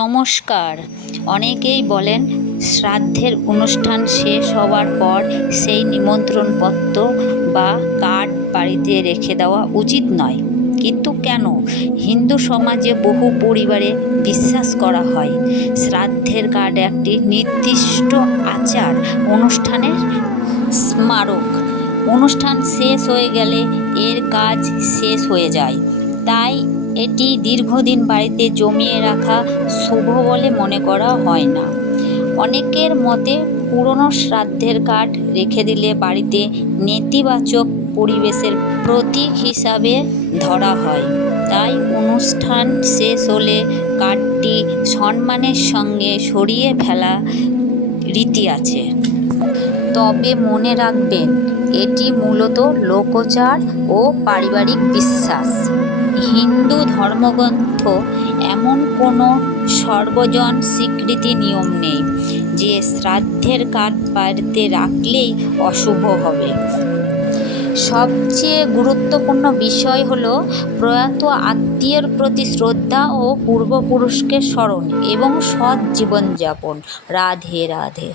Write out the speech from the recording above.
নমস্কার। অনেকেই বলেন শ্রাদ্ধের অনুষ্ঠান শেষ হওয়ার পর সেই নিমন্ত্রণপত্র বা কার্ড বাড়িতে রেখে দেওয়া উচিত নয়। কিন্তু কেন? হিন্দু সমাজে বহু পরিবারে বিশ্বাস করা হয় শ্রাদ্ধের কার্ড একটি নির্দিষ্ট আচার অনুষ্ঠানের স্মারক। অনুষ্ঠান শেষ হয়ে গেলে এর কাজ শেষ হয়ে যায়, তাই এটি দীর্ঘদিন বাড়িতে জমিয়ে রাখা শুভ বলে মনে করা হয় না। অনেকের মতে পুরনো শ্রাদ্ধের কার্ড রেখে দিলে বাড়িতে নেতিবাচক পরিবেশের প্রতীক হিসাবে ধরা হয়, তাই অনুষ্ঠান শেষ হলে কার্ডটি সম্মানের সঙ্গে সরিয়ে ফেলা রীতি আছে। তবে মনে রাখবেন, এটি মূলত লোকাচার ও পারিবারিক বিশ্বাস। হিন্দু ধর্মগ্রন্থ এমন কোনো সর্বজন স্বীকৃতি নিয়ম নেই যে শ্রাদ্ধের কার্ড বাড়িতে রাখলেই অশুভ হবে। সবচেয়ে গুরুত্বপূর্ণ বিষয় হল প্রয়াত আত্মীয়ের প্রতি শ্রদ্ধা ও পূর্বপুরুষকে স্মরণ এবং সৎ জীবনযাপন। রাধে রাধে।